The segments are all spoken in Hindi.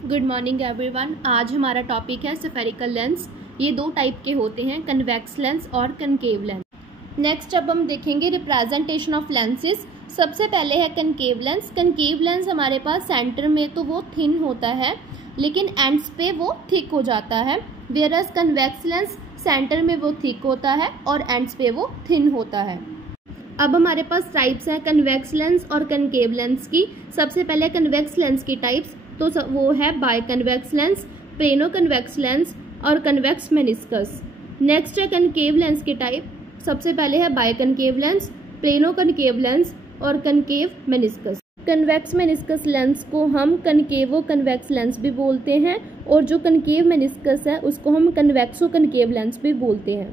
Good morning everyone. आज हमारा टॉपिक है स्फेरिकल लेंस। ये दो टाइप के होते हैं, कन्वेक्स लेंस और कनकेव लेंस। नेक्स्ट अब हम देखेंगे रिप्रेजेंटेशन ऑफ लेंसेज। सबसे पहले है कनकेव लेंस। कनकेव लेंस हमारे पास सेंटर में तो वो थिन होता है लेकिन एंड्स पे वो थिक हो जाता है, वेयरएज कन्वेक्स लेंस सेंटर में वो थिक होता है और एंड्स पे वो थिन होता है। अब हमारे पास टाइप्स हैं कन्वेक्स लेंस और कनकेव लेंस की। सबसे पहले कन्वेक्स लेंस की टाइप्स तो वो है bi convex lens, plano convex lens और कन्वेक्स मेनिस्कस। नेक्स्ट है कनकेव लेंस की टाइप। सबसे पहले है bi concave lens, plano concave lens और concave meniscus. Convex meniscus lens को हम कनकेवो कन्वेक्स लेंस भी बोलते हैं और जो कनकेव मेनिस्कस है उसको हम कन्वेक्सो कनकेव लेंस भी बोलते हैं।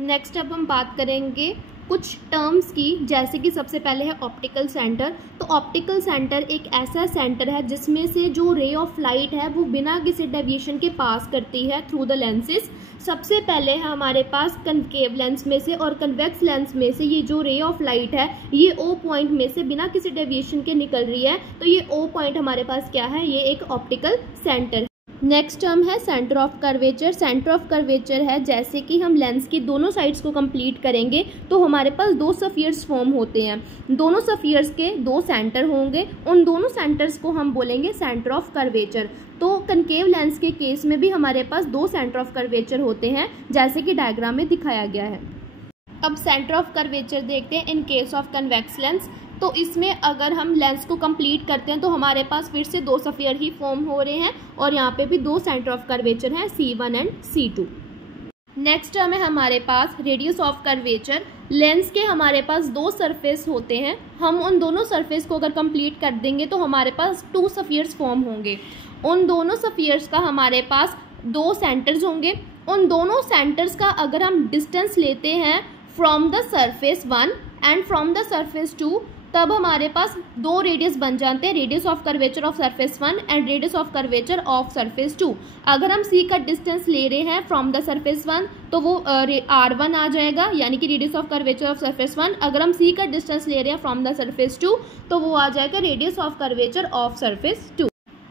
नेक्स्ट अब हम बात करेंगे कुछ टर्म्स की, जैसे कि सबसे पहले है ऑप्टिकल सेंटर। तो ऑप्टिकल सेंटर एक ऐसा सेंटर है जिसमें से जो रे ऑफ लाइट है वो बिना किसी डेविएशन के पास करती है थ्रू द लेंसेज। सबसे पहले है हमारे पास कनकेव लेंस में से और कन्वेक्स लेंस में से ये जो रे ऑफ लाइट है ये ओ पॉइंट में से बिना किसी डेविएशन के निकल रही है, तो ये ओ पॉइंट हमारे पास क्या है, ये एक ऑप्टिकल सेंटर है। नेक्स्ट टर्म है centre of curvature. Centre of curvature है जैसे कि हम लेंस की दोनों साइड्स को कंप्लीट करेंगे तो हमारे पास दो सफियर्स फॉर्म होते हैं, दोनों सफियर्स के दो सेंटर होंगे, उन दोनों सेंटर्स को हम बोलेंगे सेंटर ऑफ कर्वेचर। तो कनकेव लेंस के केस में भी हमारे पास दो सेंटर ऑफ कर्वेचर होते हैं जैसे कि डायग्राम में दिखाया गया है। अब सेंटर ऑफ कर्वेचर देखते हैं in case of convex lens. तो इसमें अगर हम लेंस को कंप्लीट करते हैं तो हमारे पास फिर से दो सफियर ही फॉर्म हो रहे हैं और यहाँ पे भी दो सेंटर ऑफ कर्वेचर हैं, C1 and C2। Next term है हमारे पास रेडियस ऑफ कर्वेचर। लेंस के हमारे पास दो सरफेस होते हैं, हम उन दोनों सरफेस को अगर कंप्लीट कर देंगे तो हमारे पास टू सफियर्स फॉर्म होंगे। उन दोनों सफियर्स का हमारे पास दो सेंटर्स होंगे। उन दोनों सेंटर्स का अगर हम डिस्टेंस लेते हैं from the surface 1 and from the surface 2 तब हमारे पास दो रेडियस बन जाते हैं, radius of curvature of surface 1 and radius of curvature of surface 2। अगर हम C का डिस्टेंस ले रहे हैं फ्रॉम द सरफेस 1 तो वो R1 आ जाएगा, यानी कि radius of curvature of surface 1। अगर हम C का डिस्टेंस ले रहे हैं फ्रॉम द सरफेस 2 तो वो आ जाएगा radius of curvature of surface 2।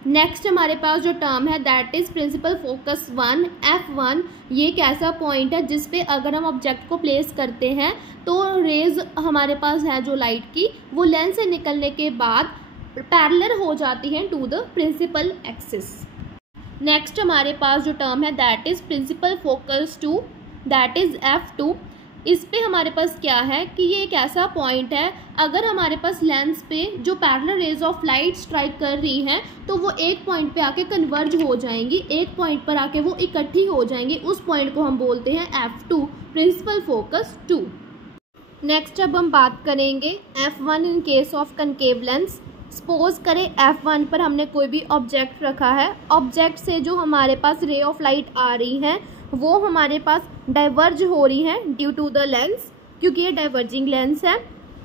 Next हमारे पास जो टर्म है that is principal focus 1 F1। ये एक ऐसा पॉइंट है जिस पे अगर हम ऑब्जेक्ट को प्लेस करते हैं तो रेज हमारे पास है जो लाइट की वो लेंस से निकलने के बाद पैरेलल हो जाती है to the principal axis. Next हमारे पास जो टर्म है that is principal focus 2 that is F2। इस पे हमारे पास क्या है कि ये एक ऐसा पॉइंट है अगर हमारे पास लेंस पे जो parallel raise of light strike कर रही हैं तो वो एक पॉइंट पे आके कन्वर्ज हो जाएंगी, एक पॉइंट पर आके वो इकट्ठी हो जाएंगी। उस पॉइंट को हम बोलते हैं F2 प्रिंसिपल फोकस 2। नेक्स्ट अब हम बात करेंगे F1 in case of concave lens. Suppose करें F1 पर हमने कोई भी ऑब्जेक्ट रखा है, ऑब्जेक्ट से जो हमारे पास रे ऑफ लाइट आ रही हैं वो हमारे पास डाइवर्ज हो रही हैं ड्यू टू द लेंस, क्योंकि ये डाइवर्जिंग लेंस है।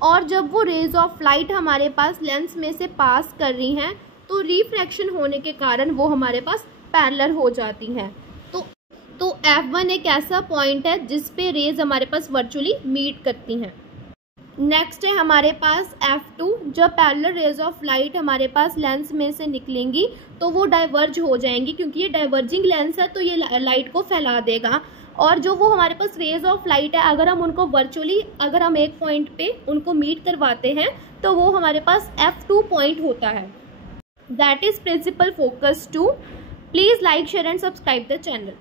और जब वो रेज ऑफ लाइट हमारे पास लेंस में से पास कर रही हैं तो रिफ्रैक्शन होने के कारण वो हमारे पास पैरेलल हो जाती हैं। तो F1 एक ऐसा पॉइंट है जिस पे रेज हमारे पास वर्चुअली मीट करती हैं। नेक्स्ट है हमारे पास F2। जब पैरेलल रेज ऑफ लाइट हमारे पास लेंस में से निकलेंगी तो वो डाइवर्ज हो जाएंगी, क्योंकि ये डाइवर्जिंग लेंस है तो ये लाइट को फैला देगा। और जो वो हमारे पास रेज ऑफ लाइट है अगर हम उनको वर्चुअली अगर हम एक पॉइंट पे उनको मीट करवाते हैं तो वो हमारे पास F2 पॉइंट होता है, that is principal focus 2। Please like share and subscribe the channel.